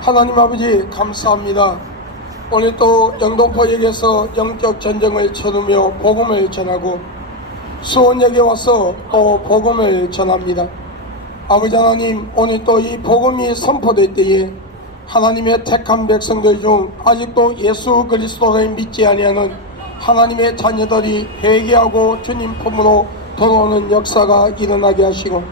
하나님 아버지 감사합니다. 오늘 또 영동포역에서 영적 전쟁을 치르며 복음을 전하고 수원역에 와서 또 복음을 전합니다. 아버지 하나님, 오늘 또 이 복음이 선포될 때에 하나님의 택한 백성들 중 아직도 예수 그리스도를 믿지 아니하는 하나님의 자녀들이 회개하고 주님 품으로 돌아오는 역사가 일어나게 하시고,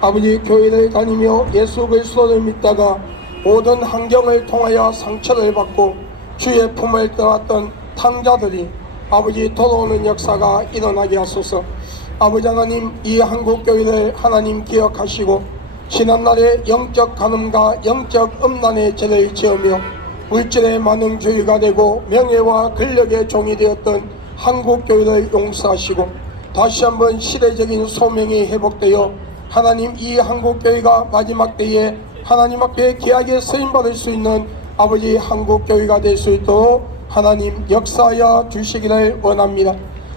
아버지 교회를 다니며 예수 그리스도를 믿다가 모든 환경을 통하여 상처를 받고 주의 품을 떠났던 탕자들이 아버지 돌아오는 역사가 일어나게 하소서. 아버지 하나님, 이 한국교회를 하나님 기억하시고 지난날의 영적 간음과 영적 음란의 죄를 지으며 물질의 만능주의가 되고 명예와 권력의 종이 되었던 한국교회를 용서하시고 다시 한번 시대적인 소명이 회복되어 하나님, 이 한국교회가 마지막 때에 하나님 앞에 귀하게 쓰임받을 수 있는 아버지 한국교회가 될 수 있도록 하나님 역사하여 주시기를 원합니다.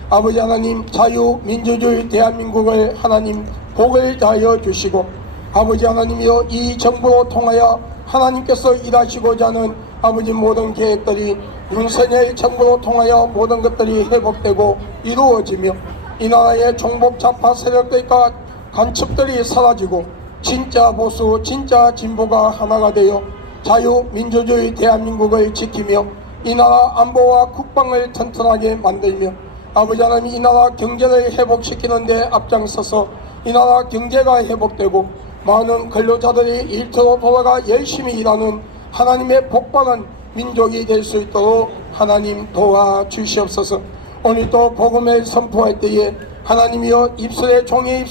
아버지 하나님, 자유민주주의 대한민국을 하나님 복을 다하여 주시고, 아버지 하나님이여 이 정부로 통하여 하나님께서 일하시고자 하는 아버지 모든 계획들이 윤석열 정부로 통하여 모든 것들이 회복되고 이루어지며 이 나라의 종북 좌파 세력들과 간첩들이 사라지고 진짜 보수 진짜 진보가 하나가 되어 자유민주주의 대한민국을 지키며 이 나라 안보와 국방을 튼튼하게 만들며 아버지 하나님, 이 나라 경제를 회복시키는데 앞장서서 이 나라 경제가 회복되고 많은 근로자들이 일터로 돌아가 열심히 일하는 하나님의 복받은 민족이 될 수 있도록 하나님 도와주시옵소서. 오늘도 복음을 선포할 때에 하나님이여 입술에 종의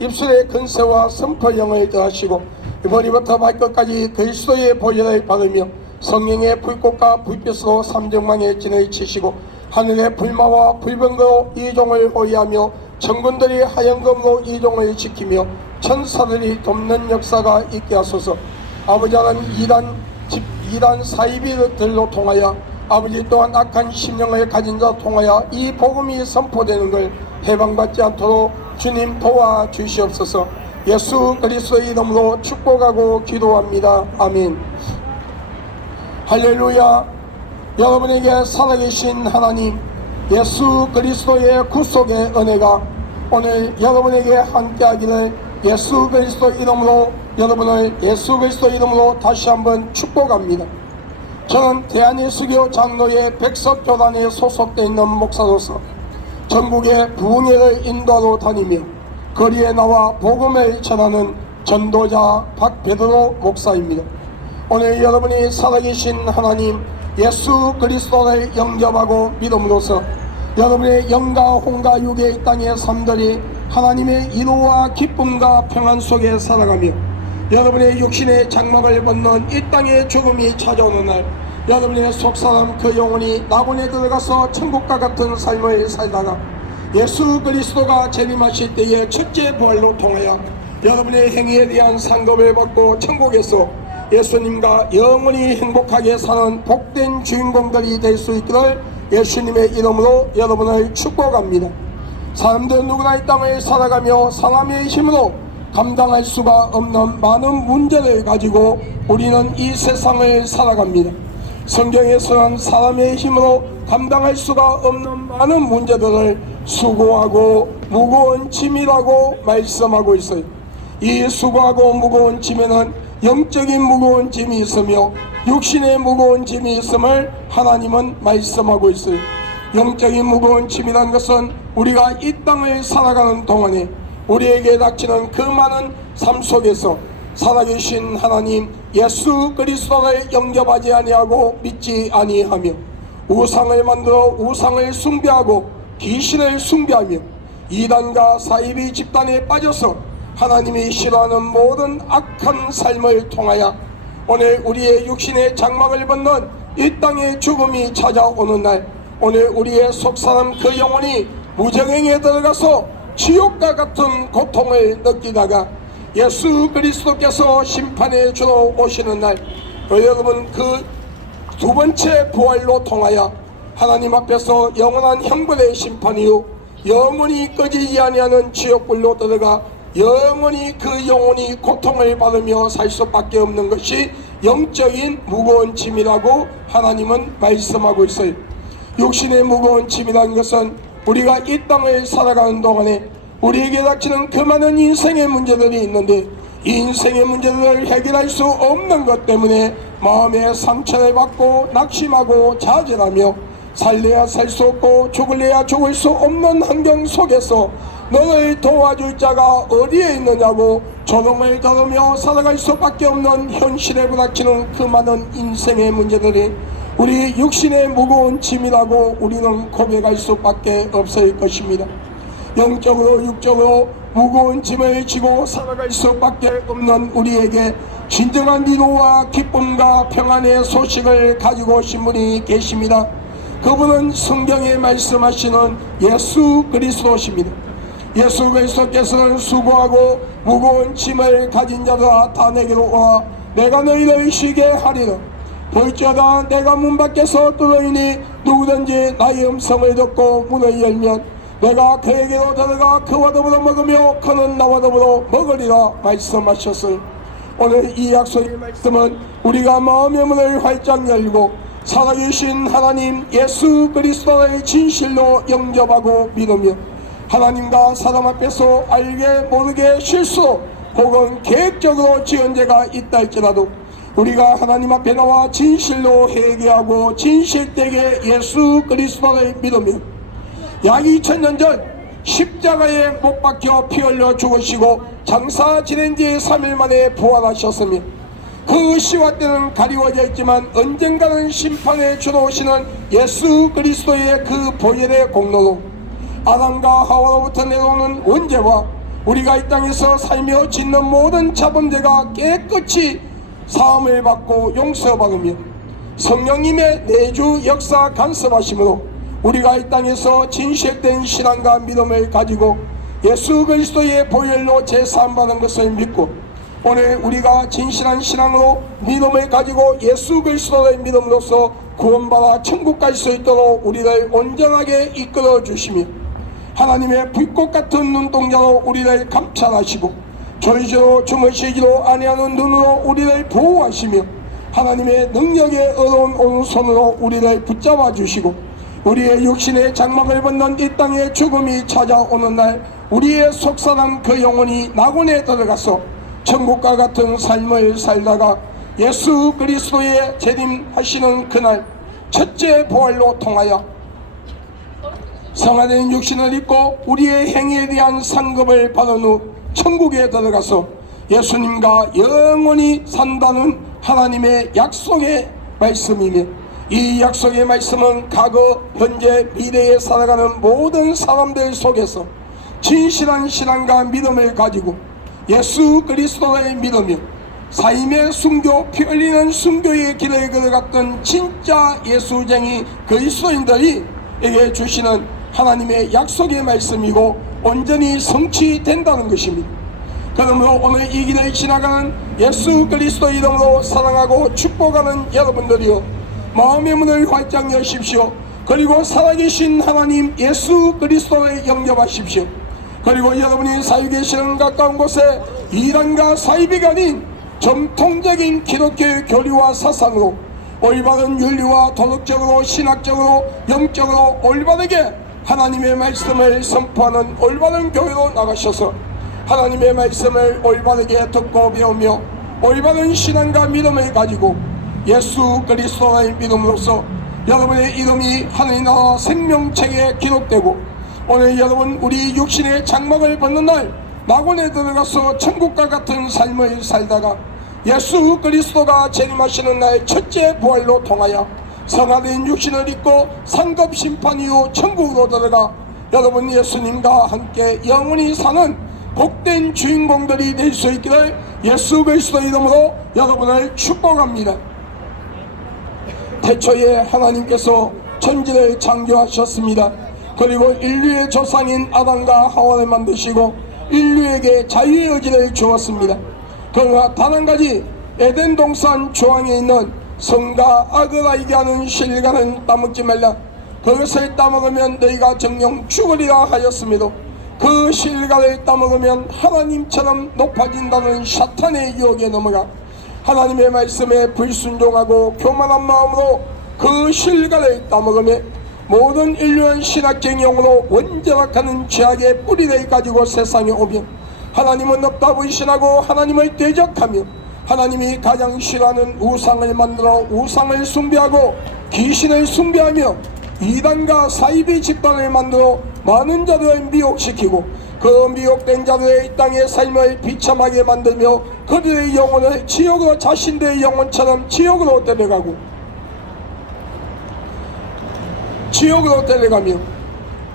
입술에 근세와 선포령을 더하시고 머리부터 발끝까지 그리스도의 보혈을 받으며 성령의 불꽃과 불빛으로 삼정망의 진을 치시고 하늘의 불마와 불병거로 이 종을 호위하며 천군들이 하얀검으로 이 종을 지키며 천사들이 돕는 역사가 있게 하소서. 아버지 하나님, 이단 사이비들로 통하여 아버지 또한 악한 심령을 가진 자 통하여 이 복음이 선포되는 걸 해방받지 않도록 주님 도와주시옵소서. 예수 그리스도의 이름으로 축복하고 기도합니다. 아멘. 할렐루야. 여러분에게 살아계신 하나님 예수 그리스도의 구속의 은혜가 오늘 여러분에게 함께하기를 예수 그리스도 이름으로 여러분을 예수 그리스도 이름으로 다시 한번 축복합니다. 저는 대한예수교 장로의 백석교단에 소속되어 있는 목사로서 전국의 부흥회를 인도하러 다니며 거리에 나와 복음을 전하는 전도자 박베드로 목사입니다. 오늘 여러분이 살아계신 하나님 예수 그리스도를 영접하고 믿음으로써 여러분의 영과 혼과 육의 이 땅의 삶들이 하나님의 인호와 기쁨과 평안 속에 살아가며 여러분의 육신의 장막을 벗는 이 땅의 죽음이 찾아오는 날 여러분의 속사람 그 영혼이 낙원에 들어가서 천국과 같은 삶을 살다가 예수 그리스도가 재림하실 때의 첫째 부활로 통하여 여러분의 행위에 대한 상급을 받고 천국에서 예수님과 영원히 행복하게 사는 복된 주인공들이 될 수 있기를 예수님의 이름으로 여러분을 축복합니다. 사람들 누구나 이 땅을 살아가며 사람의 힘으로 감당할 수가 없는 많은 문제를 가지고 우리는 이 세상을 살아갑니다. 성경에서는 사람의 힘으로 감당할 수가 없는 많은 문제들을 수고하고 무거운 짐이라고 말씀하고 있어요. 이 수고하고 무거운 짐에는 영적인 무거운 짐이 있으며 육신의 무거운 짐이 있음을 하나님은 말씀하고 있어요. 영적인 무거운 짐이란 것은 우리가 이 땅을 살아가는 동안에 우리에게 닥치는 그 많은 삶 속에서 살아계신 하나님 예수 그리스도를 영접하지 아니하고 믿지 아니하며 우상을 만들어 우상을 숭배하고 귀신을 숭배하며 이단과 사이비 집단에 빠져서 하나님이 싫어하는 모든 악한 삶을 통하여 오늘 우리의 육신의 장막을 벗는 이 땅의 죽음이 찾아오는 날 오늘 우리의 속사람 그 영혼이 무정행에 들어가서 지옥과 같은 고통을 느끼다가 예수 그리스도께서 심판해 주러 오시는 날 여러분 그 두 번째 부활로 통하여 하나님 앞에서 영원한 형벌의 심판 이후 영원히 꺼지지 아니하는 지옥불로 들어가 영원히 그 영혼이 고통을 받으며 살 수밖에 없는 것이 영적인 무거운 짐이라고 하나님은 말씀하고 있어요. 육신의 무거운 짐이라는 것은 우리가 이 땅을 살아가는 동안에 우리에게 닥치는 그 많은 인생의 문제들이 있는데, 이 인생의 문제들을 해결할 수 없는 것 때문에 마음에 상처를 받고 낙심하고 좌절하며 살래야 살 수 없고 죽을래야 죽을 수 없는 환경 속에서 너를 도와줄 자가 어디에 있느냐고 조롱을 들으며 살아갈 수밖에 없는 현실에 부닥치는 그 많은 인생의 문제들이 우리 육신의 무거운 짐이라고 우리는 고백할 수밖에 없을 것입니다. 영적으로 육적으로 무거운 짐을 지고 살아갈 수밖에 없는 우리에게 진정한 위로와 기쁨과 평안의 소식을 가지고 오신 분이 계십니다. 그분은 성경에 말씀하시는 예수 그리스도십니다. 예수 그리스도께서는 수고하고 무거운 짐을 가진 자들아 다 내게로 오라, 내가 너희를 쉬게 하리라. 볼지어다 내가 문 밖에서 두드리니 누구든지 나의 음성을 듣고 문을 열면 내가 그에게로 들어가 그와 더불어 먹으며 그는 나와 더불어 먹으리라 말씀하셨어요. 오늘 이 약속의 말씀은 우리가 마음의 문을 활짝 열고 살아계신 하나님 예수 그리스도를 진실로 영접하고 믿으며 하나님과 사람 앞에서 알게 모르게 실수 혹은 계획적으로 지은 죄가 있다 할지라도 우리가 하나님 앞에 나와 진실로 회개하고 진실되게 예수 그리스도를 믿으며 약 2000년 전 십자가에 못 박혀 피 흘려 죽으시고 장사 지낸 지 3일 만에 부활하셨으며 그 시와 때는 가리워져 있지만 언젠가는 심판에 주러 오시는 예수 그리스도의 그 보혈의 공로로 아담과 하와로부터 내려오는 원죄와 우리가 이 땅에서 살며 짓는 모든 자범죄가 깨끗이 사함을 받고 용서받으며 성령님의 내주 역사 간섭하심으로 우리가 이 땅에서 진실된 신앙과 믿음을 가지고 예수 그리스도의 보혈로 제사함받은 것을 믿고 오늘 우리가 진실한 신앙으로 믿음을 가지고 예수 그리스도의 믿음으로써 구원받아 천국 갈 수 있도록 우리를 온전하게 이끌어 주시며 하나님의 불꽃 같은 눈동자로 우리를 감찰하시고 졸지로 주무시지도 아니하는 눈으로 우리를 보호하시며 하나님의 능력의 어려운 오른손으로 우리를 붙잡아 주시고 우리의 육신의 장막을 벗는 이 땅의 죽음이 찾아오는 날 우리의 속사람 그 영혼이 낙원에 들어가서 천국과 같은 삶을 살다가 예수 그리스도의 재림하시는 그날 첫째 부활로 통하여 성화된 육신을 입고 우리의 행위에 대한 상급을 받은 후 천국에 들어가서 예수님과 영원히 산다는 하나님의 약속의 말씀이며 이 약속의 말씀은 과거, 현재, 미래에 살아가는 모든 사람들 속에서 진실한 신앙과 믿음을 가지고 예수 그리스도를 믿으며 사임의 순교, 피 흘리는 순교의 길을 걸어갔던 진짜 예수쟁이 그리스도인들이 에게 주시는 하나님의 약속의 말씀이고 온전히 성취된다는 것입니다. 그러므로 오늘 이 길을 지나가는 예수 그리스도 이름으로 사랑하고 축복하는 여러분들이여 마음의 문을 활짝 여십시오. 그리고 살아계신 하나님 예수 그리스도를 영접하십시오. 그리고 여러분이 살고 계시는 가까운 곳에 이란과 사이비가 아닌 정통적인 기독교의 교리와 사상으로 올바른 윤리와 도덕적으로 신학적으로 영적으로 올바르게 하나님의 말씀을 선포하는 올바른 교회로 나가셔서 하나님의 말씀을 올바르게 듣고 배우며 올바른 신앙과 믿음을 가지고 예수 그리스도의 믿음으로써 여러분의 이름이 하늘의 나라 생명책에 기록되고 오늘 여러분 우리 육신의 장막을 벗는 날 낙원에 들어가서 천국과 같은 삶을 살다가 예수 그리스도가 재림하시는 날 첫째 부활로 통하여 성화된 육신을 입고 상급 심판 이후 천국으로 들어가 여러분 예수님과 함께 영원히 사는 복된 주인공들이 될 수 있기를 예수 그리스도 이름으로 여러분을 축복합니다. 태초에 하나님께서 천지를 창조하셨습니다. 그리고 인류의 조상인 아담과 하와를 만드시고 인류에게 자유의 의지를 주었습니다. 그러나 단 한 가지 에덴 동산 조항에 있는 성과 악을 알게 하는 실과는 따먹지 말라. 그것을 따먹으면 너희가 정령 죽으리라 하였음에도 그 실과를 따먹으면 하나님처럼 높아진다는 사탄의 유혹에 넘어가 하나님의 말씀에 불순종하고 교만한 마음으로 그 실과를 따먹으며 모든 인류는 신학적인 용어로 원죄락하는 죄악의 뿌리를 가지고 세상에 오며 하나님은 없다 불신하고 하나님을 대적하며 하나님이 가장 싫어하는 우상을 만들어 우상을 숭배하고 귀신을 숭배하며 이단과 사이비 집단을 만들어 많은 자들을 미혹시키고 그 미혹된 자들의 이 땅의 삶을 비참하게 만들며 그들의 영혼을 지옥으로 자신들의 영혼처럼 지옥으로 데려가며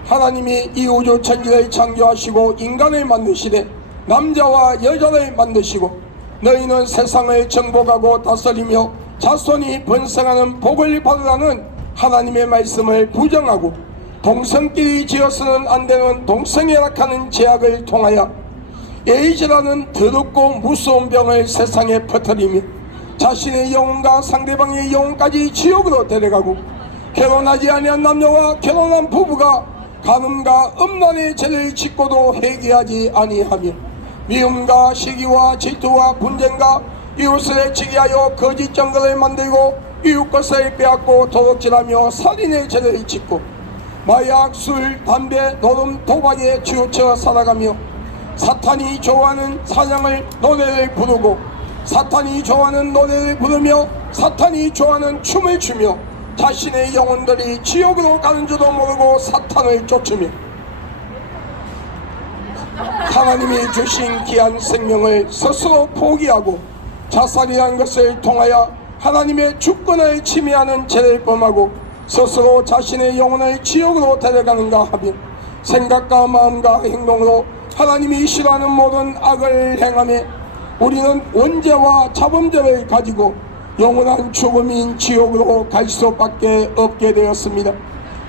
하나님이 이 우주 천지를 창조하시고 인간을 만드시되 남자와 여자를 만드시고 너희는 세상을 정복하고 다스리며 자손이 번성하는 복을 받으라는 하나님의 말씀을 부정하고 동성끼리 지어서는 안되는 동성애락하는 제약을 통하여 에이즈라는 더럽고 무서운 병을 세상에 퍼뜨리며 자신의 영혼과 상대방의 영혼까지 지옥으로 데려가고 결혼하지 아니한 남녀와 결혼한 부부가 간음과 음란의 죄를 짓고도 회개하지 아니하며 미움과 시기와 질투와 분쟁과 이웃을 해치게 하여 거짓 증거를 만들고 이웃 것을 빼앗고 도둑질하며 살인의 죄를 짓고 마약, 술, 담배, 노름, 도박에 치우쳐 살아가며 사탄이 좋아하는 사냥을 노래를 부르고 사탄이 좋아하는 노래를 부르며 사탄이 좋아하는 춤을 추며 자신의 영혼들이 지옥으로 가는 줄도 모르고 사탄을 쫓으며 하나님이 주신 귀한 생명을 스스로 포기하고 자살이라는 것을 통하여 하나님의 주권을 침해하는 죄를 범하고 스스로 자신의 영혼을 지옥으로 데려가는가 하며 생각과 마음과 행동으로 하나님이 싫어하는 모든 악을 행하며 우리는 원죄와 자범죄를 가지고 영원한 죽음인 지옥으로 갈 수밖에 없게 되었습니다.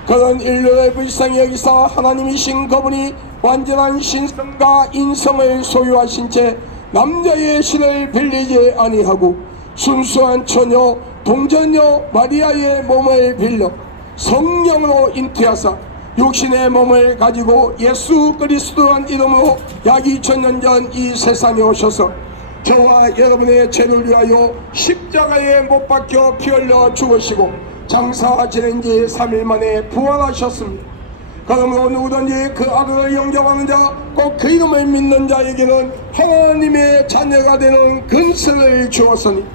그런 인류를 불쌍히 여기사 하나님이신 그분이 완전한 신성과 인성을 소유하신 채 남자의 신을 빌리지 아니하고 순수한 처녀 동전녀 마리아의 몸을 빌려 성령으로 잉태하사 육신의 몸을 가지고 예수 그리스도란 이름으로 약 2000년 전 이 세상에 오셔서 저와 여러분의 죄를 위하여 십자가에 못 박혀 피 흘려 죽으시고 장사 지낸 지 3일 만에 부활하셨습니다. 그러므로 누구든지 그 아들을 영접하는 자 꼭 그 이름을 믿는 자에게는 하나님의 자녀가 되는 근세를 주었으니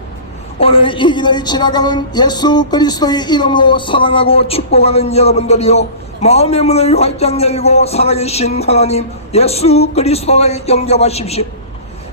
오늘 이 길을 지나가는 예수 그리스도의 이름으로 사랑하고 축복하는 여러분들이요 마음의 문을 활짝 열고 살아계신 하나님 예수 그리스도를 영접하십시오.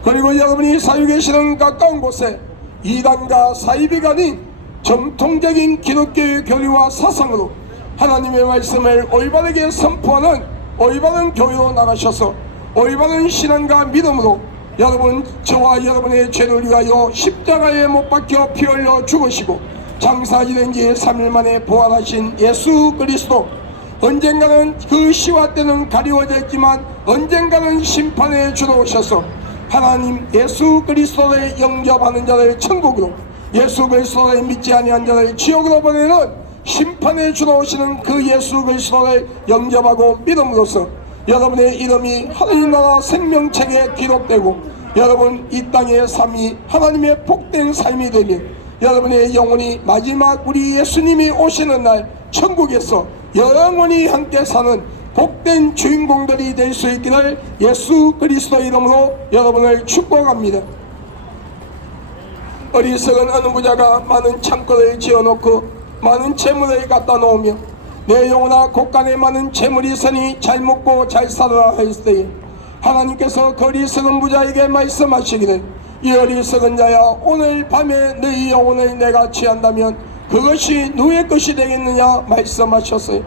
그리고 여러분이 살고 계시는 가까운 곳에 이단과 사이비가 아닌 정통적인 기독교의 교리와 사상으로 하나님의 말씀을 올바르게 선포하는 올바른 교회로 나가셔서 올바른 신앙과 믿음으로 여러분 저와 여러분의 죄를 위하여 십자가에 못 박혀 피 흘려 죽으시고 장사 지낸 지 3일 만에 부활하신 예수 그리스도 언젠가는 그 시와 때는 가리워져 있지만 언젠가는 심판에 주러 오셔서 하나님 예수 그리스도를 영접하는 자를 천국으로 예수 그리스도를 믿지 아니한 자를 지옥으로 보내는 심판에 주러 오시는 그 예수 그리스도를 영접하고 믿음으로써 여러분의 이름이 하나님 나라 생명책에 기록되고 여러분 이 땅의 삶이 하나님의 복된 삶이 되며 여러분의 영혼이 마지막 우리 예수님이 오시는 날 천국에서 영원히 함께 사는 복된 주인공들이 될 수 있기를 예수 그리스도 이름으로 여러분을 축복합니다. 어리석은 어느 부자가 많은 창고를 지어놓고 많은 재물을 갖다 놓으며 내 영혼아 곳간에 많은 재물이 있으니 잘 먹고 잘 살아라 하였을 때 하나님께서 그 어리석은 부자에게 말씀하시기를 이 어리석은 자야 오늘 밤에 너희 영혼을 내가 취한다면 그것이 누구의 것이 되겠느냐 말씀하셨어요.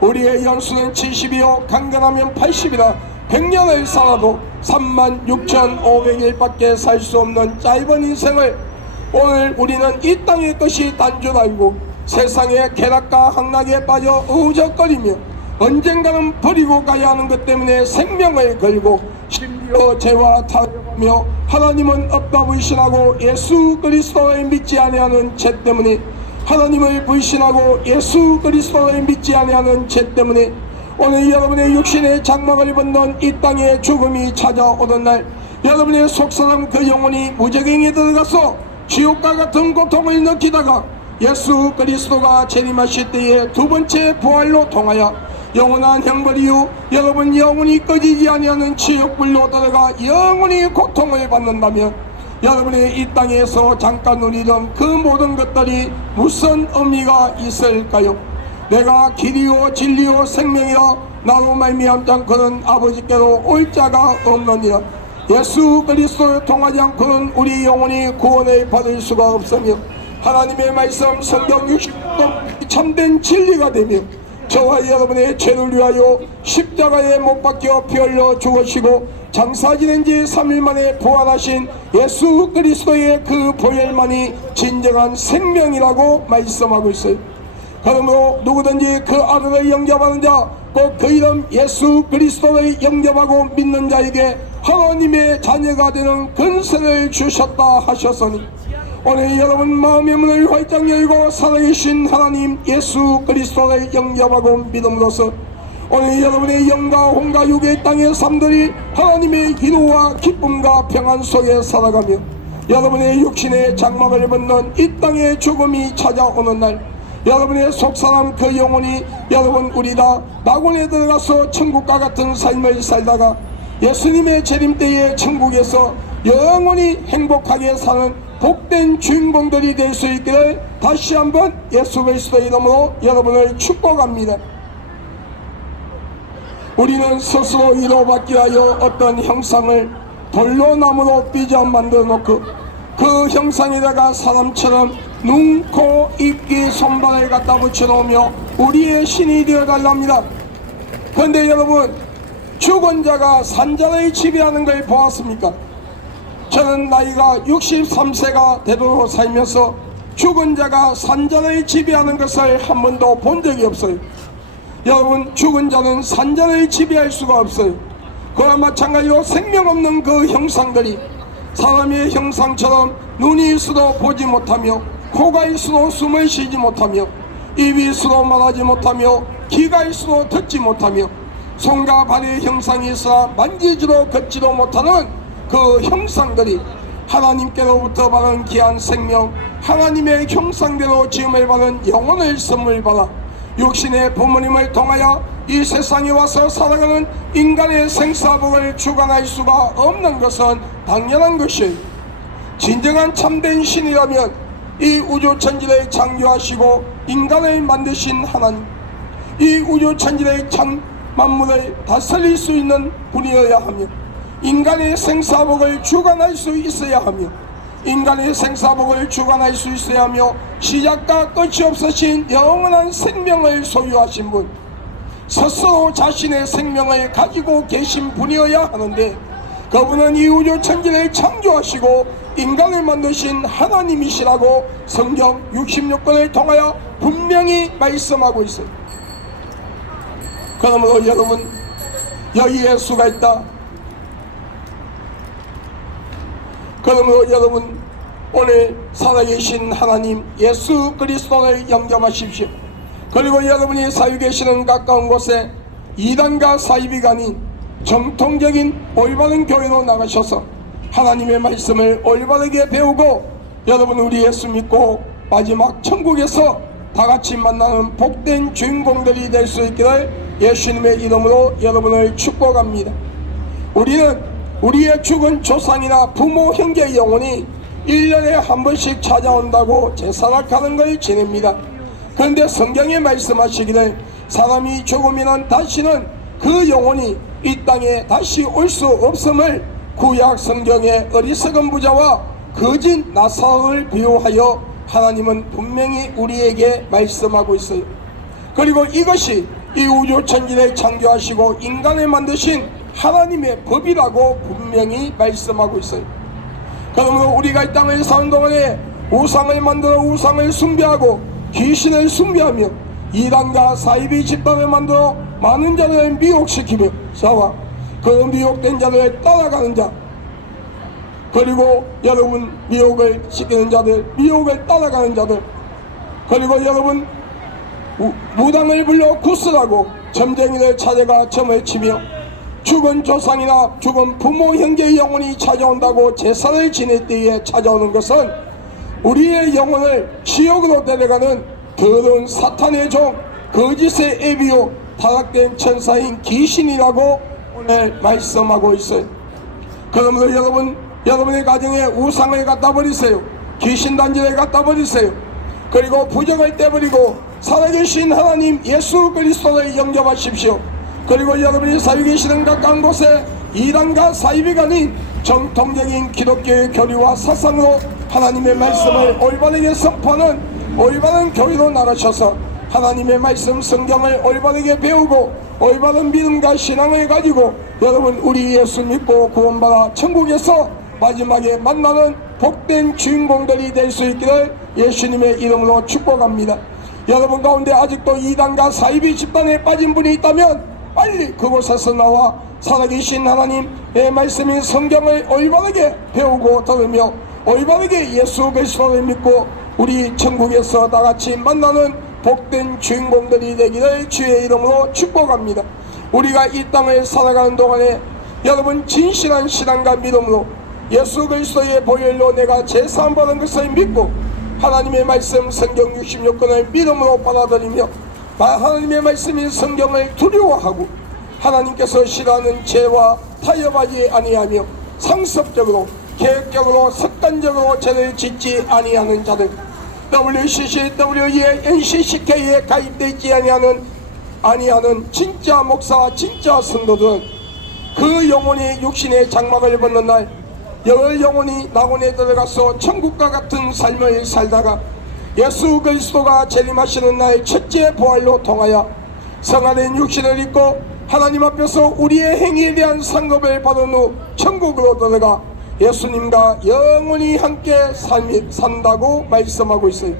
우리의 연수는 70이요 강건하면 80이라 100년을 살아도 36,500일밖에 살 수 없는 짧은 인생을 오늘 우리는 이 땅의 것이 단 줄 알고 세상의 쾌락과 향락에 빠져 우적거리며 언젠가는 버리고 가야 하는 것 때문에 생명을 걸고 심지어 죄와 타협하며 하나님은 없다 불신하고 예수 그리스도를 믿지 아니하는 죄 때문에 하나님을 불신하고 예수 그리스도를 믿지 아니하는 죄 때문에 오늘 여러분의 육신의 장막을 입은 이 땅에 죽음이 찾아오던 날, 여러분의 속사람 그 영혼이 무저갱에 들어가서 지옥과 같은 고통을 느끼다가 예수 그리스도가 재림하실 때에 두 번째 부활로 통하여 영원한 형벌 이후 여러분 영원히 꺼지지 아니하는 지옥불로 들어가 영원히 고통을 받는다면, 여러분의 이 땅에서 잠깐 누리던 그 모든 것들이 무슨 의미가 있을까요? 내가 길이요 진리요 생명이요 나로 말미암지 않고는 아버지께로 올 자가 없느니라. 예수 그리스도를 통하지 않고는 우리 영혼이 구원을 받을 수가 없으며, 하나님의 말씀 성경 60도 참된 진리가 되며, 저와 여러분의 죄를 위하여 십자가에 못 박혀 피 흘려 죽으시고 장사 지낸 지 3일 만에 부활하신 예수 그리스도의 그 보혈만이 진정한 생명이라고 말씀하고 있어요. 그러므로 누구든지 그 아들을 영접하는 자, 꼭 그 이름 예수 그리스도를 영접하고 믿는 자에게 하나님의 자녀가 되는 권세를 주셨다 하셨으니, 오늘 여러분 마음의 문을 활짝 열고 살아계신 하나님 예수 그리스도를 영접하고 믿음으로써 오늘 여러분의 영과 혼과 육의 땅의 삶들이 하나님의 기도와 기쁨과 평안 속에 살아가며, 여러분의 육신의 장막을 입는 이 땅의 죽음이 찾아오는 날, 여러분의 속사람 그 영혼이 여러분 우리 다 낙원에 들어가서 천국과 같은 삶을 살다가 예수님의 재림 때에 천국에서 영원히 행복하게 사는 복된 주인공들이 될 수 있기를 다시 한번 예수 그리스도의 이름으로 여러분을 축복합니다. 우리는 스스로 위로받기 위하여 어떤 형상을 돌로 나무로 삐져 만들어 놓고 그 형상에다가 사람처럼 눈, 코, 입, 귀, 손발을 갖다 붙여놓으며 우리의 신이 되어달랍니다. 그런데 여러분, 죽은 자가 산자를 지배하는 걸 보았습니까? 저는 나이가 63세가 되도록 살면서 죽은 자가 산자를 지배하는 것을 한 번도 본 적이 없어요. 여러분, 죽은 자는 산자를 지배할 수가 없어요. 그와 마찬가지로 생명 없는 그 형상들이 사람의 형상처럼 눈이 있어도 보지 못하며, 코가 있어도 숨을 쉬지 못하며, 입이 있어도 말하지 못하며, 귀가 있어도 듣지 못하며, 손과 발의 형상이 있어 만지지도 걷지도 못하는 그 형상들이 하나님께로부터 받은 귀한 생명, 하나님의 형상대로 지음을 받은 영혼을 선물 받아 육신의 부모님을 통하여 이 세상에 와서 살아가는 인간의 생사복을 주관할 수가 없는 것은 당연한 것이에요. 진정한 참된 신이라면 이 우주천지를 창조하시고 인간을 만드신 하나님, 이 우주천지의 만물을 다스릴 수 있는 분이어야 하며, 인간의 생사복을 주관할 수 있어야 하며, 인간의 생사복을 주관할 수 있어야 하며, 시작과 끝이 없으신 영원한 생명을 소유하신 분, 스스로 자신의 생명을 가지고 계신 분이어야 하는데, 그분은 이 우주 천지를 창조하시고 인간을 만드신 하나님이시라고 성경 66권을 통하여 분명히 말씀하고 있어요. 그러므로 여러분, 여기에 수가 있다. 그러므로 여러분, 오늘 살아계신 하나님 예수 그리스도를 영접하십시오. 그리고 여러분이 살고 계시는 가까운 곳에 이단과 사이비가 아닌 정통적인 올바른 교회로 나가셔서 하나님의 말씀을 올바르게 배우고, 여러분 우리 예수 믿고 마지막 천국에서 다같이 만나는 복된 주인공들이 될 수 있기를 예수님의 이름으로 여러분을 축복합니다. 우리는 우리의 죽은 조상이나 부모 형제의 영혼이 1년에 한 번씩 찾아온다고 제사락하는 걸 지냅니다. 그런데 성경에 말씀하시기를 사람이 죽으면 다시는 그 영혼이 이 땅에 다시 올 수 없음을 구약 성경의 어리석은 부자와 거짓 나사로를 비유하여 하나님은 분명히 우리에게 말씀하고 있어요. 그리고 이것이 이 우주 천지를 창조하시고 인간을 만드신 하나님의 법이라고 분명히 말씀하고 있어요. 그러므로 우리가 이 땅을 사는 동안에 우상을 만들어 우상을 숭배하고 귀신을 숭배하며 이단과 사이비 집단을 만들어 많은 자들을 미혹시키며 싸워 그 미혹된 자들을 따라가는 자, 그리고 여러분 미혹을 시키는 자들, 미혹을 따라가는 자들, 그리고 여러분 무당을 불러 구슬하고 점쟁이를 찾아가 점을 치며 죽은 조상이나 죽은 부모 형제의 영혼이 찾아온다고 제사를 지낼 때에 찾아오는 것은 우리의 영혼을 지옥으로 데려가는 더러운 사탄의 종, 거짓의 애비요 타락된 천사인 귀신이라고 오늘 말씀하고 있어요. 그러므로 여러분의 가정에 우상을 갖다 버리세요. 귀신단지를 갖다 버리세요. 그리고 부정을 떼버리고 살아계신 하나님 예수 그리스도를 영접하십시오. 그리고 여러분이 살고 계시는 가까운 곳에 이단과 사이비가 아닌 정통적인 기독교의 교리와 사상으로 하나님의 말씀을 올바르게 선포하는 올바른 교회로 나가셔서 하나님의 말씀 성경을 올바르게 배우고 올바른 믿음과 신앙을 가지고 여러분 우리 예수 믿고 구원받아 천국에서 마지막에 만나는 복된 주인공들이 될 수 있기를 예수님의 이름으로 축복합니다. 여러분 가운데 아직도 이단과 사이비 집단에 빠진 분이 있다면 빨리 그곳에서 나와 살아계신 하나님의 말씀인 성경을 올바르게 배우고 들으며 올바르게 예수 그리스도를 믿고 우리 천국에서 다같이 만나는 복된 주인공들이 되기를 주의 이름으로 축복합니다. 우리가 이 땅을 살아가는 동안에 여러분 진실한 신앙과 믿음으로 예수 그리스도의 보혈로 내가 제사함 받은 것을 믿고 하나님의 말씀 성경 66권을 믿음으로 받아들이며 하나님의 말씀인 성경을 두려워하고 하나님께서 싫어하는 죄와 타협하지 아니하며 상습적으로 계획적으로 습관적으로 죄를 짓지 아니하는 자들 WCC, WEA, NCCK에 가입되어 있지 아니하는 진짜 목사, 진짜 성도들은 그 영혼이 육신의 장막을 벗는 날 여 영혼이 낙원에 들어가서 천국과 같은 삶을 살다가 예수 그리스도가 재림하시는 날 첫째 부활로 통하여 성안된 육신을 입고 하나님 앞에서 우리의 행위에 대한 상급을 받은 후 천국으로 들어가 예수님과 영원히 함께 산다고 말씀하고 있어요.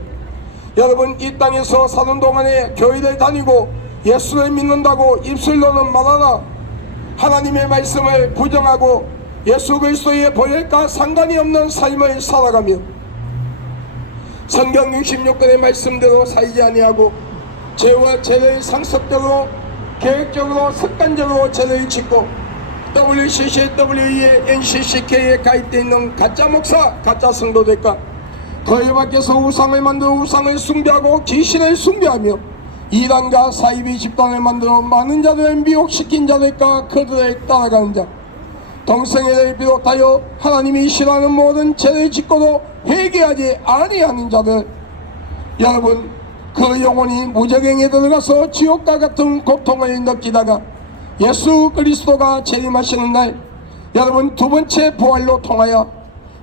여러분 이 땅에서 사는 동안에 교회를 다니고 예수를 믿는다고 입술로는 말하나 하나님의 말씀을 부정하고 예수 그리스도의 보혈과 상관이 없는 삶을 살아가며 성경 66권의 말씀대로 살지 아니하고 죄와 죄를 상습적으로 계획적으로 습관적으로 죄를 짓고 WCC, WEA, NCCK에 가입되어 있는 가짜 목사, 가짜 성도들과 교회 밖에서 우상을 만들어 우상을 숭배하고 귀신을 숭배하며 이단과 사이비 집단을 만들어 많은 자들을 미혹시킨 자들과 그들을 따라가는 자 동성애를 비롯하여 하나님이 싫어하는 모든 죄를 짓고도 회개하지 아니하는 자들 여러분 그 영혼이 무저갱에 들어가서 지옥과 같은 고통을 느끼다가 예수 그리스도가 재림하시는 날 여러분 두 번째 부활로 통하여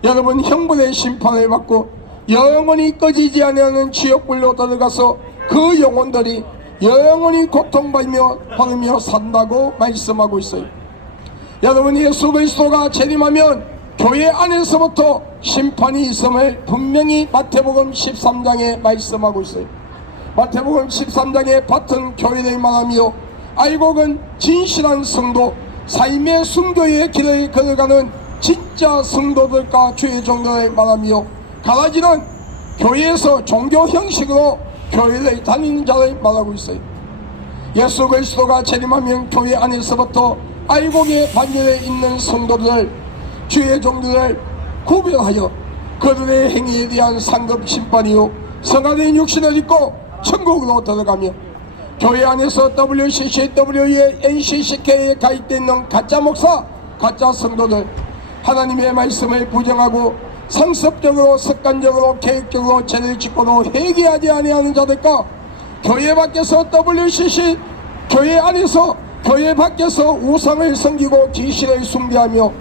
여러분 형벌의 심판을 받고 영원히 꺼지지 아니하는 지옥불로 들어가서 그 영혼들이 영원히 고통받으며 산다고 말씀하고 있어요. 여러분 예수 그리스도가 재림하면 교회 안에서부터 심판이 있음을 분명히 마태복음 13장에 말씀하고 있어요. 마태복음 13장에 같은 교회를 말하며 알곡은 진실한 성도 삶의 순교의 길을 걸어가는 진짜 성도들과 주의 종들을 말하며 가라지는 교회에서 종교 형식으로 교회를 다니는 자를 말하고 있어요. 예수 그리스도가 재림하면 교회 안에서부터 알곡의 반열에 있는 성도들을 주의 종들을 구별하여 그들의 행위에 대한 상급 심판이요 성안의 육신을 입고 천국으로 들어가며 교회 안에서 WCC, WEA, NCCK에 가입되어 있는 가짜 목사, 가짜 성도들 하나님의 말씀을 부정하고 상습적으로 습관적으로 계획적으로 죄를 짓고도 회개하지 아니하는 자들과 교회 밖에서 WCC, 교회 안에서 교회 밖에서 우상을 섬기고 귀신을 숭배하며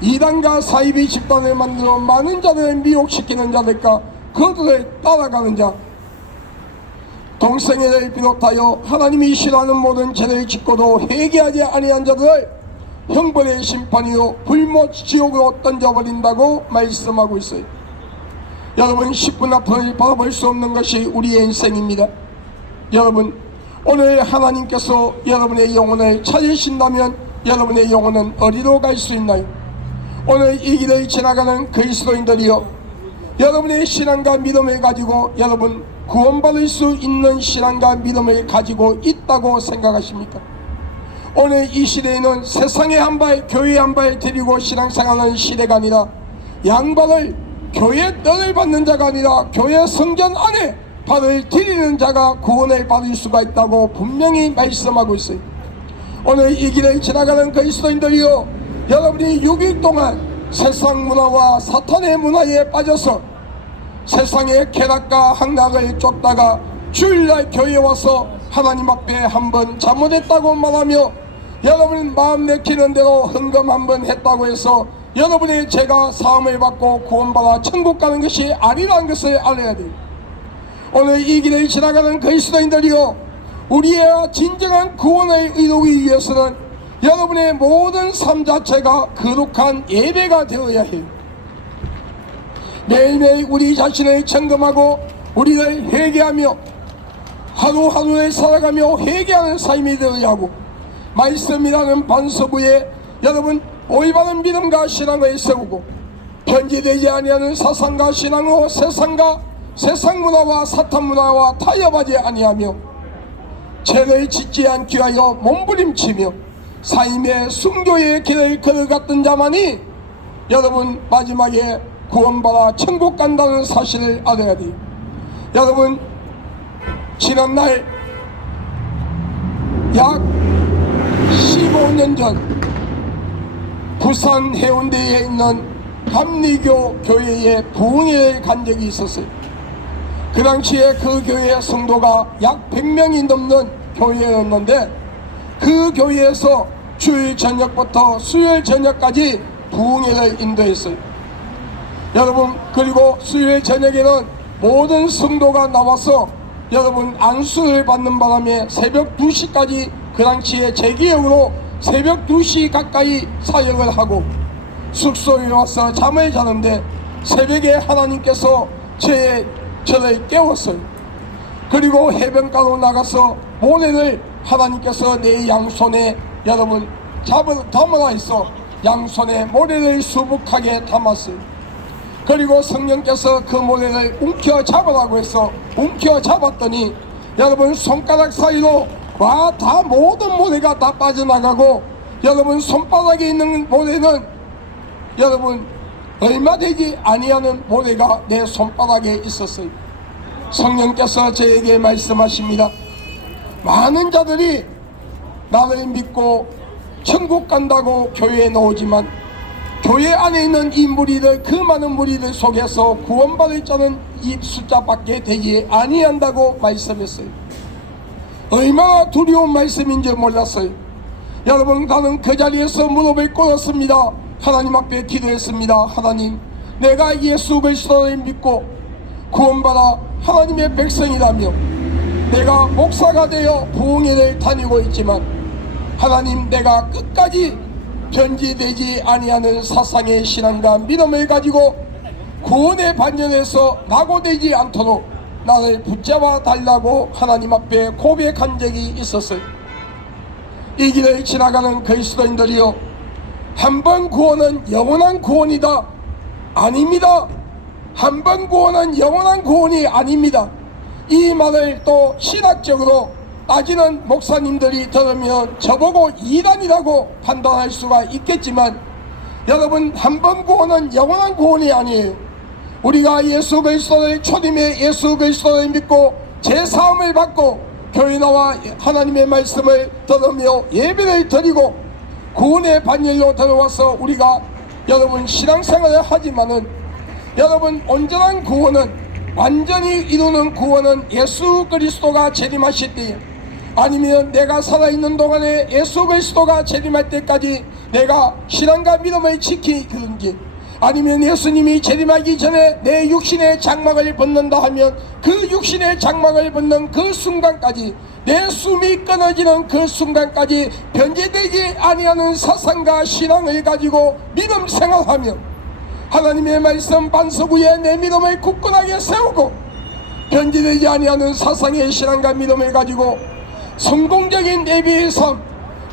이단과 사이비 집단을 만들어 많은 자들을 미혹시키는 자들과 그들을 따라가는 자 동성애를 비롯하여 하나님이 싫어하는 모든 죄를 짓고도 회개하지 아니한 자들을 형벌의 심판이요 불못 지옥으로 던져버린다고 말씀하고 있어요. 여러분 10분 앞을 바라볼 수 없는 것이 우리의 인생입니다. 여러분 오늘 하나님께서 여러분의 영혼을 찾으신다면 여러분의 영혼은 어디로 갈 수 있나요? 오늘 이 길을 지나가는 그리스도인들이여 여러분의 신앙과 믿음을 가지고 여러분 구원받을 수 있는 신앙과 믿음을 가지고 있다고 생각하십니까? 오늘 이 시대에는 세상에 한 발 교회에 한 발 데리고 신앙생활하는 시대가 아니라 양발을 교회 뜰을 받는 자가 아니라 교회 성전 안에 발을 디디는 자가 구원을 받을 수가 있다고 분명히 말씀하고 있어요. 오늘 이 길을 지나가는 그리스도인들이요, 여러분이 6일 동안 세상 문화와 사탄의 문화에 빠져서 세상의 쾌락과 향락을 쫓다가 주일날 교회에 와서 하나님 앞에 한번 잘못했다고 말하며 여러분 마음 내키는 대로 헌금 한번 했다고 해서 여러분의 죄가 사함을 받고 구원받아 천국 가는 것이 아니라는 것을 알아야 돼요. 오늘 이 길을 지나가는 그리스도인들이요, 우리의 진정한 구원을 이루기 위해서는 여러분의 모든 삶 자체가 거룩한 예배가 되어야 해요. 매일매일 우리 자신을 점검하고 우리를 회개하며 하루하루를 살아가며 회개하는 삶이 되어야 하고, 말씀이라는 반석 위에 여러분 올바른 믿음과 신앙을 세우고 편지되지 아니하는 사상과 신앙으로 세상 문화와 사탄 문화와 타협하지 아니하며 죄를 짓지 않기 위하여 몸부림치며 삶의 순교의 길을 걸어갔던 자만이 여러분 마지막에 구원받아 천국 간다는 사실을 알아야 돼요. 여러분 지난날 약 15년 전 부산 해운대에 있는 감리교 교회에 부흥회를 간 적이 있었어요. 그 당시에 그 교회 성도가 약 100명이 넘는 교회였는데 그 교회에서 주일 저녁부터 수요일 저녁까지 부흥회를 인도했어요. 여러분 그리고 수요일 저녁에는 모든 성도가 나와서 여러분 안수를 받는 바람에 새벽 2시까지 그 당시에 제 기억으로 새벽 2시 가까이 사역을 하고 숙소에 와서 잠을 자는데 새벽에 하나님께서 저를 깨웠어요. 그리고 해변가로 나가서 모래를 하나님께서 내 양손에 여러분 담으라 해서 양손에 모래를 수북하게 담았어요. 그리고 성령께서 그 모래를 움켜 잡으라고 해서 움켜 잡았더니 여러분 손가락 사이로 다 모든 모래가 다 빠져나가고 여러분 손바닥에 있는 모래는 여러분 얼마 되지 아니하는 모래가 내 손바닥에 있었어요. 성령께서 저에게 말씀하십니다. 많은 자들이 나를 믿고 천국 간다고 교회에 나오지만 교회 안에 있는 이 무리들, 그 많은 무리들 속에서 구원받을 자는 이 숫자밖에 되지 아니한다고 말씀했어요. 얼마나 두려운 말씀인지 몰랐어요. 여러분 나는 그 자리에서 무릎을 꿇었습니다. 하나님 앞에 기도했습니다. 하나님, 내가 예수 그리스도를 믿고 구원받아 하나님의 백성이라며 내가 목사가 되어 부흥회를 다니고 있지만 하나님, 내가 끝까지 변질되지 아니하는 사상의 신앙과 믿음을 가지고 구원의 반전에서 낙오되지 않도록 나를 붙잡아 달라고 하나님 앞에 고백한 적이 있었어요. 이 길을 지나가는 그리스도인들이요, 한 번 구원은 영원한 구원이다. 아닙니다. 한 번 구원은 영원한 구원이 아닙니다. 이 말을 또 신학적으로 따지는 목사님들이 들으면 저보고 이단이라고 판단할 수가 있겠지만 여러분, 한 번 구원은 영원한 구원이 아니에요. 우리가 예수 그리스도의 초림의 예수 그리스도를 믿고 제사함을 받고 교회 나와 하나님의 말씀을 들으며 예배를 드리고 구원의 반열로 들어와서 우리가 여러분 신앙생활을 하지만은 여러분 온전한 구원은, 완전히 이루는 구원은 예수 그리스도가 재림하실 때에, 아니면 내가 살아있는 동안에 예수 그리스도가 재림할 때까지 내가 신앙과 믿음을 지키든지, 아니면 예수님이 재림하기 전에 내 육신의 장막을 벗는다 하면 그 육신의 장막을 벗는 그 순간까지, 내 숨이 끊어지는 그 순간까지 변제되지 아니하는 사상과 신앙을 가지고 믿음 생활하며 하나님의 말씀 반석 위에 내 믿음을 굳건하게 세우고 변제되지 아니하는 사상의 신앙과 믿음을 가지고 성공적인 예배의 삶,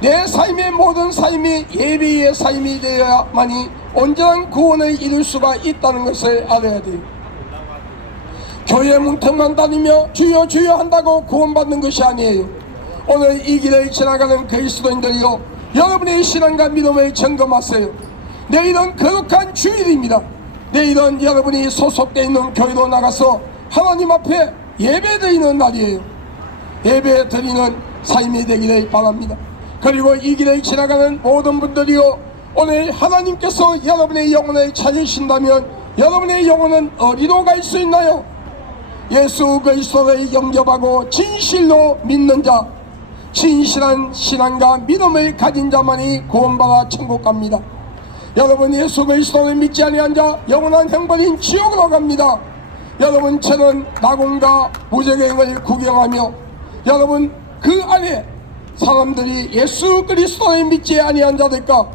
내 삶의 모든 삶이 예배의 삶이 되어야만이 온전한 구원을 이룰 수가 있다는 것을 알아야 돼요. 교회 문턱만 다니며 주여 주여 한다고 구원받는 것이 아니에요. 오늘 이 길을 지나가는 그리스도인들이요, 여러분의 신앙과 믿음을 점검하세요. 내일은 거룩한 주일입니다. 내일은 여러분이 소속되어 있는 교회로 나가서 하나님 앞에 예배드리는 날이에요. 예배드리는 삶이 되기를 바랍니다. 그리고 이 길을 지나가는 모든 분들이요, 오늘 하나님께서 여러분의 영혼을 찾으신다면 여러분의 영혼은 어디로 갈 수 있나요? 예수 그리스도를 영접하고 진실로 믿는 자, 진실한 신앙과 믿음을 가진 자만이 구원받아 천국 갑니다. 여러분, 예수 그리스도를 믿지 아니한 자 영원한 형벌인 지옥으로 갑니다. 여러분, 저는 낙원과 무저갱을 구경하며 여러분 그 안에 사람들이 예수 그리스도를 믿지 아니한 자들과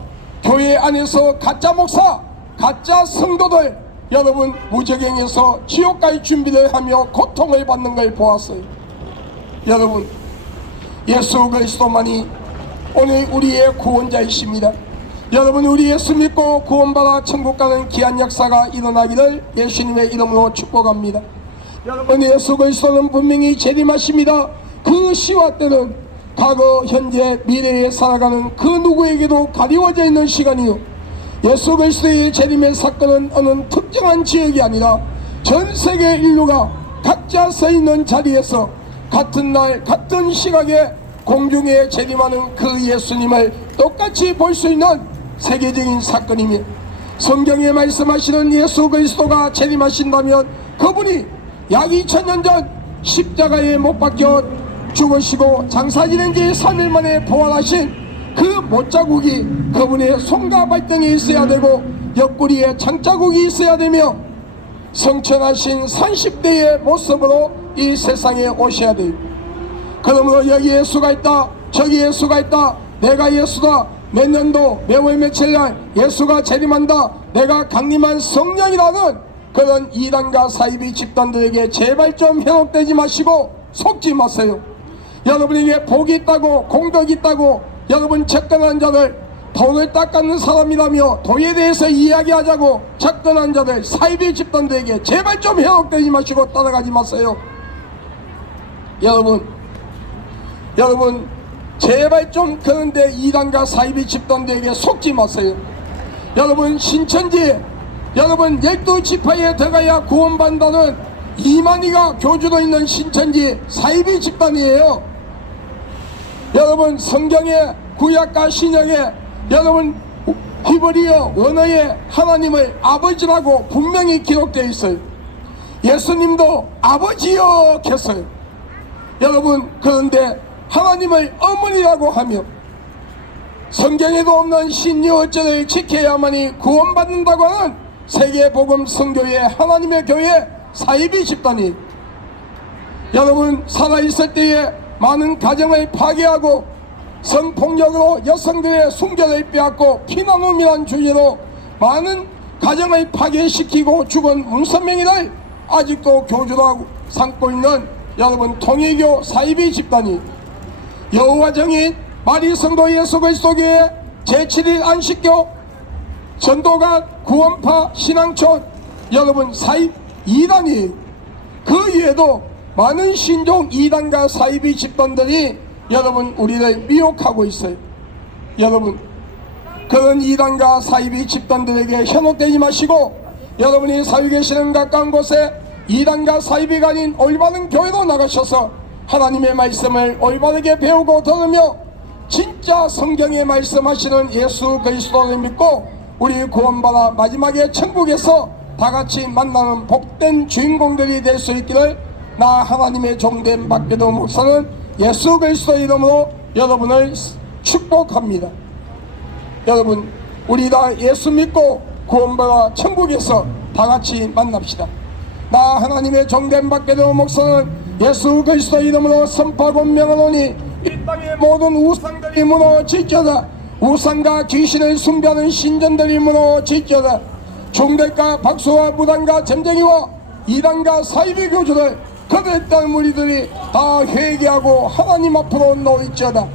교회 안에서 가짜 목사, 가짜 성도들 여러분 무저갱에서 지옥 갈 준비를 하며 고통을 받는 걸 보았어요. 여러분, 예수 그리스도만이 오늘 우리의 구원자이십니다. 여러분, 우리 예수 믿고 구원받아 천국 가는 귀한 역사가 일어나기를 예수님의 이름으로 축복합니다. 여러분, 예수 그리스도는 분명히 재림하십니다. 그 시와 때는 과거, 현재, 미래에 살아가는 그 누구에게도 가리워져 있는 시간이요, 예수 그리스도의 재림의 사건은 어느 특정한 지역이 아니라 전 세계 인류가 각자 서 있는 자리에서 같은 날 같은 시각에 공중에 재림하는 그 예수님을 똑같이 볼 수 있는 세계적인 사건이며, 성경에 말씀하시는 예수 그리스도가 재림하신다면 그분이 약 2000년 전 십자가에 못 박혀 죽으시고 장사 지낸 지 3일 만에 부활하신 그 못자국이 그분의 손과 발등에 있어야 되고 옆구리에 창자국이 있어야 되며 성천하신 30대의 모습으로 이 세상에 오셔야 돼요. 그러므로 여기 예수가 있다, 저기 예수가 있다, 내가 예수다, 몇 년도 몇월 며칠날 예수가 재림한다, 내가 강림한 성령이라는 그런 이단과 사이비 집단들에게 제발 좀 현혹되지 마시고 속지 마세요. 여러분에게 복이 있다고, 공덕이 있다고, 여러분 접근한 자들, 돈을 닦아는 사람이라며 돈에 대해서 이야기하자고 접근한 자들, 사이비 집단들에게 제발 좀 현혹되지 마시고 따라가지 마세요. 여러분 제발 좀 그런데 이단과 사이비 집단들에게 속지 마세요. 여러분, 신천지 여러분 12지파에 들어가야 구원받는다는 이만희가 교주로 있는 신천지 사이비 집단이에요. 여러분, 성경의 구약과 신약에 여러분 히브리어 원어에 하나님을 아버지라고 분명히 기록되어 있어요. 예수님도 아버지여 했어요. 여러분, 그런데 하나님을 어머니라고 하며 성경에도 없는 신유어절을 지켜야만이 구원받는다고 하는 세계복음 선교회 하나님의 교회 사이비 집단이 여러분 살아있을 때에 많은 가정을 파괴하고 성폭력으로 여성들의 순결을 빼앗고 피난놈이란 주제로 많은 가정을 파괴시키고 죽은 문선명이를 아직도 교주로 삼고 있는 여러분 통일교 사이비 집단이 여호와 정인 마리성도 예수 그리스도교회 제7일 안식교 전도가 구원파 신앙촌 여러분 사입 2단이 그 외에도 많은 신종 2단과 사이비 집단들이 여러분 우리를 미혹하고 있어요. 여러분 그런 2단과 사이비 집단들에게 현혹되지 마시고 여러분이 살고 계시는 가까운 곳에 2단과 사이비가 아닌 올바른 교회로 나가셔서 하나님의 말씀을 올바르게 배우고 들으며 진짜 성경에 말씀하시는 예수 그리스도를 믿고 우리 구원받아 마지막에 천국에서 다같이 만나는 복된 주인공들이 될 수 있기를 나 하나님의 종된 박배도 목사는 예수 그리스도 이름으로 여러분을 축복합니다. 여러분 우리 다 예수 믿고 구원받아 천국에서 다같이 만납시다. 나 하나님의 종된 박배도 목사는 예수 그리스도 이름으로 선포하고 명하노니 이 땅의 모든 우상들이 무너질지어다. 우상과 귀신을 숭배하는 신전들이 무너질지어다. 종들과 박수와 무당과 점쟁이와 이단과 사이비 교주들 그들 땅 무리들이 다 회개하고 하나님 앞으로 놓일지어다.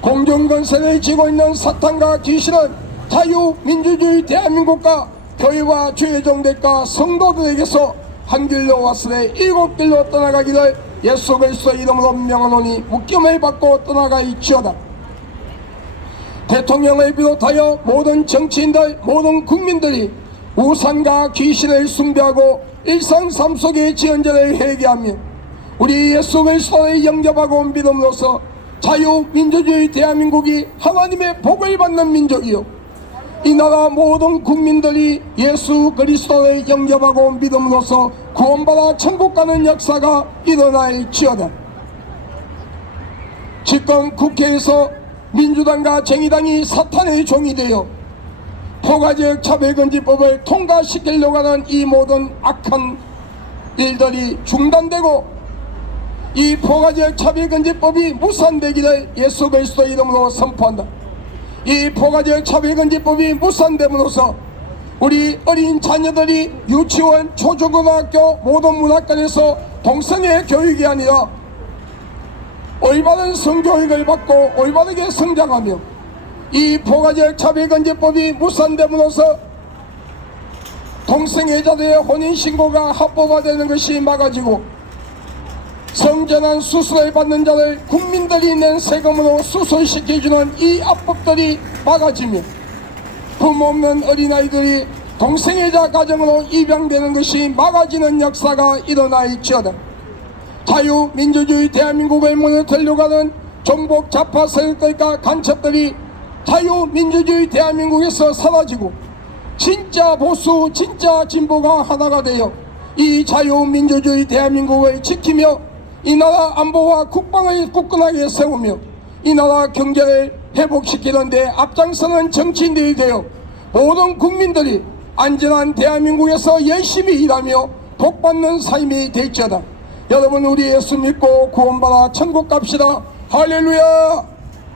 공중권세를 쥐고 있는 사탄과 귀신은 자유민주주의 대한민국과 교회와 주의 종들과 성도들에게서 한 길로 왔으되 일곱 길로 떠나가기를 예수 그리스도 이름으로 명하노니 묶임을 받고 떠나가이지어다. 대통령을 비롯하여 모든 정치인들, 모든 국민들이 우상과 귀신을 숭배하고 일상 삶 속의 지연자를 회개하며 우리 예수 그리스도를 영접하고 믿음으로써 자유민주주의 대한민국이 하나님의 복을 받는 민족이요, 이 나라 모든 국민들이 예수 그리스도를 영접하고 믿음으로써 구원받아 천국 가는 역사가 일어날지어다. 집권 국회에서 민주당과 정의당이 사탄의 종이 되어 포괄적 차별금지법을 통과시키려고 하는 이 모든 악한 일들이 중단되고 이 포괄적 차별금지법이 무산되기를 예수 그리스도 이름으로 선포한다. 이 포괄적 차별금지법이 무산됨으로써 우리 어린 자녀들이 유치원, 초중고등학교 모든 문화권에서 동성애 교육이 아니라 올바른 성교육을 받고 올바르게 성장하며 이 포괄적 차별금지법이 무산됨으로써 동성애자들의 혼인신고가 합법화되는 것이 막아지고 성전환 수술을 받는 자를 국민들이 낸 세금으로 수술시켜주는 이 압법들이 막아지며 부모 없는 어린아이들이 동성애자 가정으로 입양되는 것이 막아지는 역사가 일어날지어다. 자유민주주의 대한민국을 무너뜨리려고 하는 종북 좌파 세력들과 간첩들이 자유민주주의 대한민국에서 사라지고 진짜 보수, 진짜 진보가 하나가 되어 이 자유민주주의 대한민국을 지키며 이 나라 안보와 국방을 굳건하게 세우며 이 나라 경제를 회복시키는 데 앞장서는 정치인들이 되어 모든 국민들이 안전한 대한민국에서 열심히 일하며 복받는 삶이 될지어다. 여러분, 우리 예수 믿고 구원받아 천국 갑시다. 할렐루야.